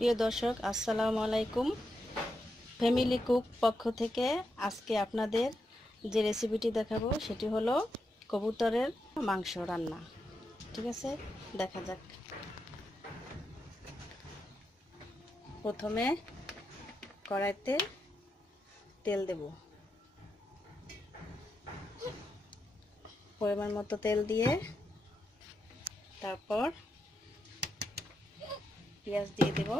প্রিয় দর্শক, আসসালামু আলাইকুম। ফ্যামিলি কুক পক্ষ থেকে আজকে আপনাদের যে রেসিপিটি দেখাবো সেটি হলো কবুতরের মাংস রান্না। ঠিক আছে, দেখা যাক। প্রথমে কড়াইতে তেল দেব, পরিমাণ মতো তেল দিয়ে তারপর পেঁয়াজ দিয়ে দেব।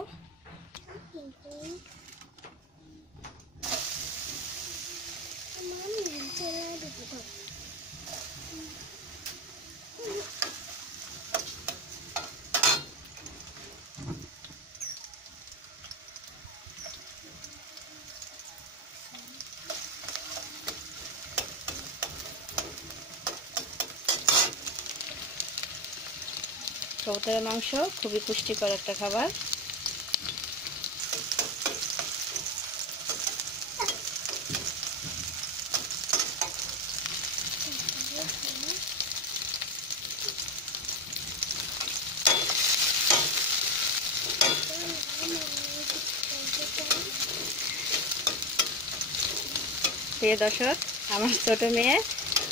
কবুতরের মাংস খুবই পুষ্টিকর একটা খাবার। প্রিয় দর্শক, আমার ছোট মেয়ে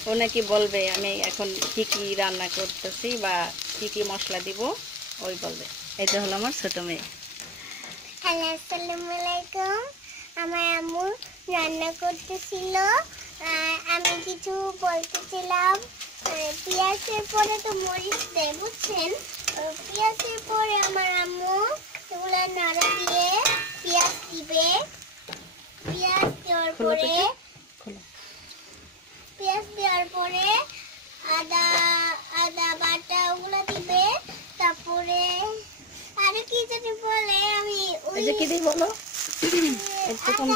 ও নাকি বলবে আমি এখন কি কি রান্না করতেছি বা কি কি মশলা দিব, ওই বলবে। এটা হলো আমার ছোট মেয়ে। হ্যালো, আসসালামু আলাইকুম। আমার আম্মু রান্না করতেছিল, আমি কিছু বলতেছিলাম। পেঁয়াজের পরে তো মরিচ দেয়, বুঝছেন? পেঁয়াজের পরে আমার আম্মু এগুলো নাড়া দিয়ে পেঁয়াজ দিবে। পেঁয়াজ দেওয়ার পরে আদা আদা বাটা ওগুলো দিবে। তারপরে আরে কি জানি বলে, আমি ওই যে কি দিই বলো। প্রথম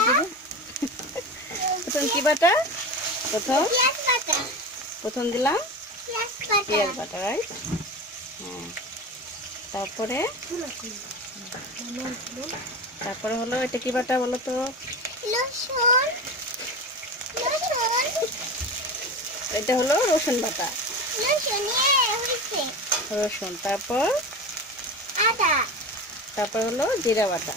কি বাটা? প্রথম দিলাম পেঁয়াজ বাটা, রাইট? হ্যাঁ। তারপরে হলো এটা কি বাটা বলো তো? রসুন। এটা হলো রসুন বাটা। হয়েছে রসুন, তারপর আদা, তারপর হলো জিরা বাটা,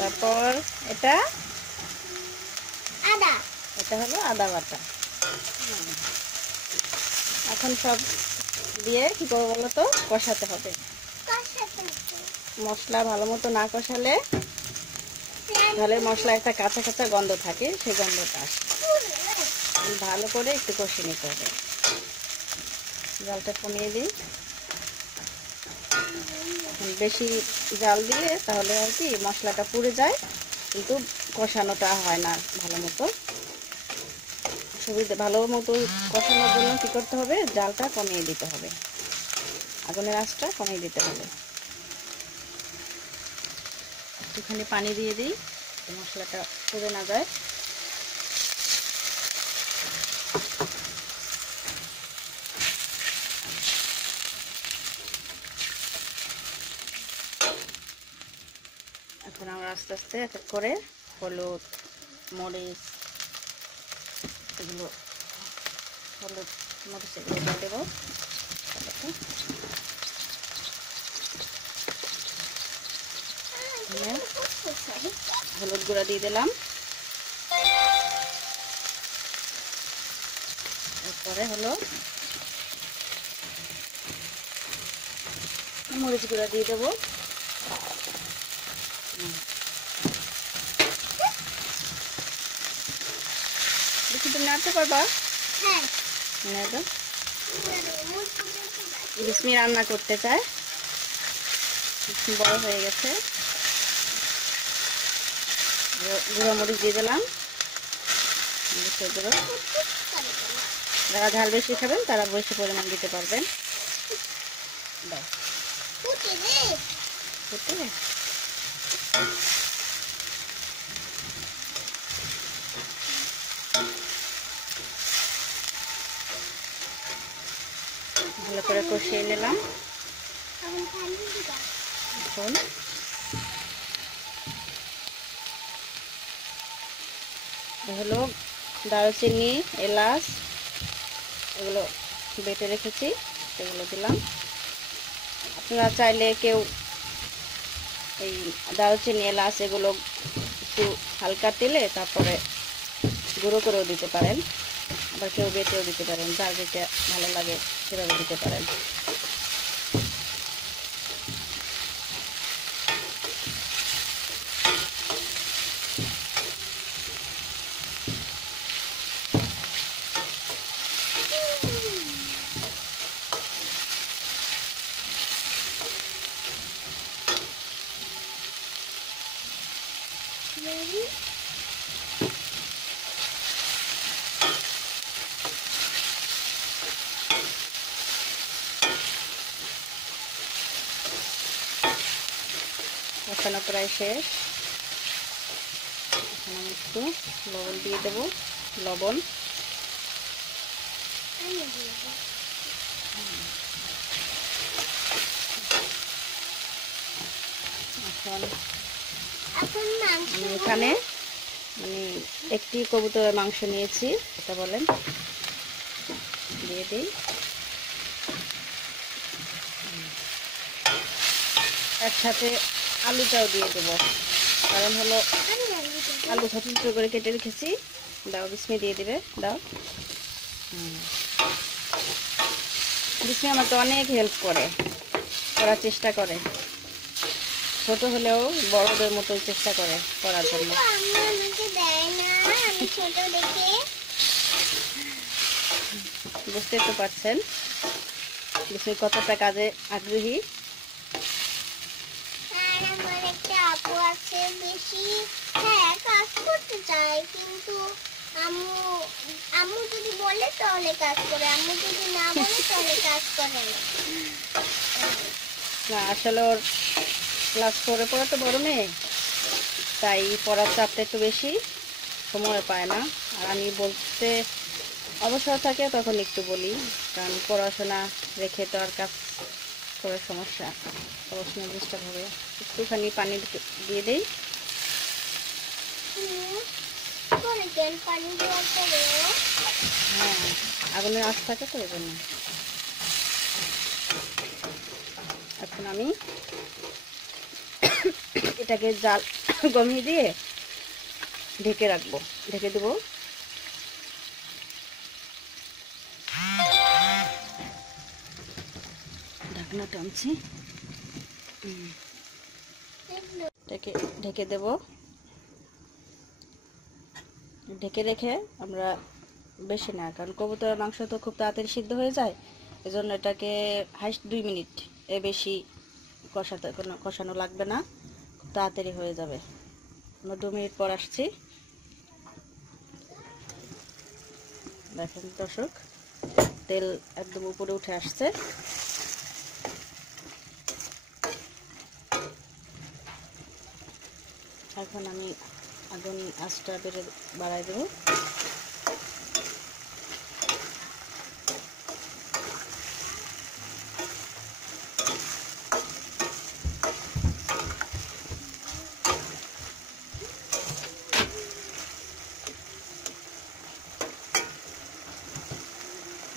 তারপর এটা আদা, এটা হলো আদা বাটা। এখন সব দিয়ে কি করবো বলো তো? কষাতে হবে। মশলা ভালো মতো না কষালে তাহলে মশলা একটা কাঁচা কাঁচা গন্ধ থাকে, সেই গন্ধটা আসে। ভালো করে একটু কষিয়ে নিতে হবে। জালটা কমিয়ে দিই। বেশি জাল দিয়ে তাহলে আর কি মশলাটা পুড়ে যায়, কিন্তু কষানোটা হয় না ভালো মতো। ভালো মতো কষানোর জন্য কি করতে হবে? জালটা কমিয়ে দিতে হবে, আগুনের আঁচটা কমিয়ে দিতে হবে। একটুখানি পানি দিয়ে দিই, মশলাটা পুড়ে না যায়। এখন আমরা আস্তে আস্তে এক এক করে হলুদ, মরিচ, এগুলো হলুদ মরিচ এগুলো দিয়ে দেবো। হলুদ গুঁড়া দিয়ে দিলাম। এরপরে হলো মরিচ গুঁড়া দিয়ে দেবো। বেশি তুমি নাড়তে পারবা? হ্যাঁ। বিসমি রান্না করতে চায়, বড় হয়ে গেছে। গুঁড়ো মরিচ দিয়ে দিলাম। যারা ঝাল বেশি খাবেন তারা বেশি পরিমাণ দিতে পারবেন। ভালো করে কষিয়ে নিলাম। এখন হলো দারুচিনি, এলাচ এগুলো বেটে রেখেছি, এগুলো দিলাম। আপনারা চাইলে কেউ এই দারুচিনি এলাচ এগুলো একটু হালকা তেলে তারপরে গুঁড়ো করেও দিতে পারেন, আবার কেউ বেটেও দিতে পারেন, যার যেটা ভালো লাগে সেভাবে দিতে পারেন। কষানো প্রায় শেষ। এখন আমি একটু লবণ দিয়ে দেবো, লবণ। এখন আমি এখানে একটি কবুতরের মাংস নিয়েছি, এটা বলেন, দিয়ে দিই। একসাথে আলুটাও দিয়ে দেবো, কারণ হলো আলু ছোট ছোট করে কেটে রেখেছি। দাও, বিস্মি দিয়ে দিবে, দাও। বিস্মি আমাকে অনেক হেল্প করার চেষ্টা করে, ছোট হলেও বড়দের মতো চেষ্টা করে করার জন্য। বুঝতেই তো পারছেন বিস্মি কতটা কাজে আগ্রহী। আপু আছে বেশি, হ্যাঁ কাজ করতে চায়, কিন্তু আম্মু যদি বলে তাহলে কাজ করে, আম্মু যদি না বলে তাহলে কাজ করে না। আসলে ওর ক্লাস 4-এ পড়া তো বড় মেয়ে, তাই পড়ার চাপটা একটু বেশি, সময় পায় না। আর আমি বলতে অবসর থাকে তখন একটু বলি, কারণ পড়াশোনা রেখে তো আর কাজ করার সমস্যা, পড়াশোনা ডিস্টার্ব হবে। একটুখানি পানি দিয়ে দেই। হ্যাঁ, আগুনের আঁচ থাকে তো এই জন্য। এখন আমি এটাকে জাল কমিয়ে দিয়ে ঢেকে রাখবো, ঢেকে দেবো। ঢাকনা টানছি, ঢেকে দেব। ঢেকে রেখে আমরা বেশি না, কারণ কবুতরের মাংস তো খুব তাড়াতাড়ি সিদ্ধ হয়ে যায়, এজন্য এটাকে হাইস্ট 2 মিনিট বেশি কষানো লাগবে না, খুব তাড়াতাড়ি হয়ে যাবে। আমরা 2 মিনিট পর আসছি। দেখেন দর্শক, তেল একদম উপরে উঠে আসছে। এখন আমি আগুন আঁচটা বাড়াই দেবো।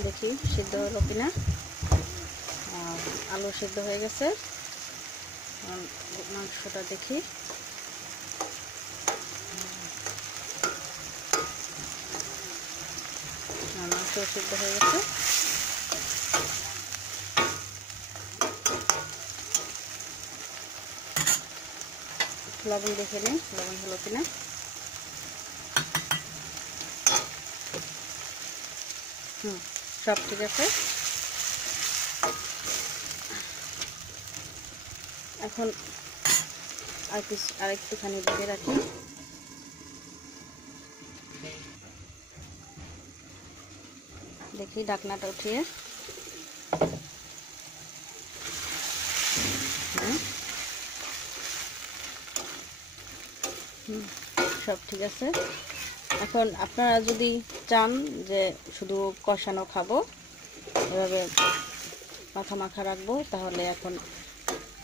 দেখি সিদ্ধ হলো কিনা। আলু সিদ্ধ হয়ে গেছে, মাংসটা দেখি। মাংস সিদ্ধ হয়ে গেছে। লবণ দেখে নিই, লবণ হলো কিনা। সব ঠিক আছে। এখন আরেকটুখানি ঢেকে রাখি। দেখি ঢাকনাটা উঠিয়ে। সব ঠিক আছে। এখন আপনারা যদি চান যে শুধু কষানো খাবো, এভাবে মাখা মাখা রাখবো, তাহলে এখন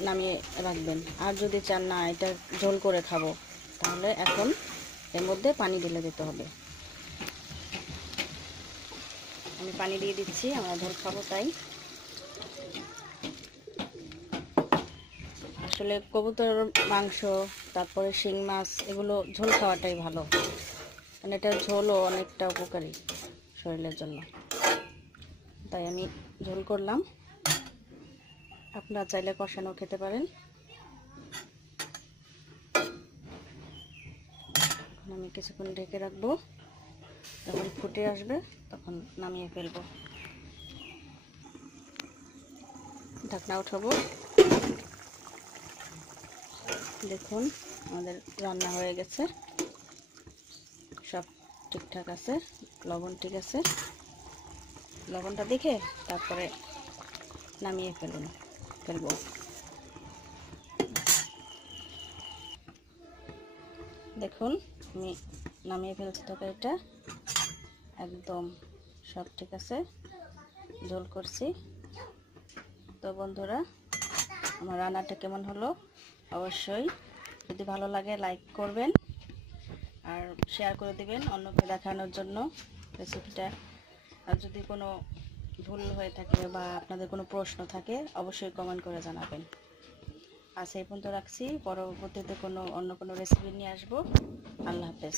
নামিয়ে রাখবেন। আর যদি চান না এটা ঝোল করে খাবো, তাহলে এখন এর মধ্যে পানি ঢেলে দিতে হবে। আমি পানি দিয়ে দিচ্ছি, আমরা ঝোল খাবো তাই। আসলে কবুতর মাংস, তারপরে শিং মাছ, এগুলো ঝোল খাওয়াটাই ভালো, কারণ এটার ঝোলও অনেকটা উপকারী শরীরের জন্য। তাই আমি ঝোল করলাম। আপনারা চাইলে কষানো খেতে পারেন। আমি কিছুক্ষণ ঢেকে রাখবো, যখন ফুটে আসবে তখন নামিয়ে ফেলবো। ঢাকনা উঠাবো। দেখুন আমাদের রান্না হয়ে গেছে, সব ঠিকঠাক আছে, লবণ ঠিক আছে। লবণটা দেখে তারপরে নামিয়ে ফেলবো। দেখুন আমি নামিয়ে ফেলছি তরকারিটা, একদম সব ঠিক আছে, ঝোল করছি। তো বন্ধুরা, আমার রান্নাটা কেমন হলো অবশ্যই যদি ভালো লাগে লাইক করবেন আর শেয়ার করে দিবেন অন্যকে দেখানোর জন্য রেসিপিটা। আর যদি কোনো ভুল হয়ে থাকে বা আপনাদের কোনো প্রশ্ন থাকে অবশ্যই কমেন্ট করে জানাবেন। আজ এই পর্যন্ত রাখছি, পরবর্তীতে অন্য কোনো রেসিপি নিয়ে আসবো। আল্লাহ হাফেজ।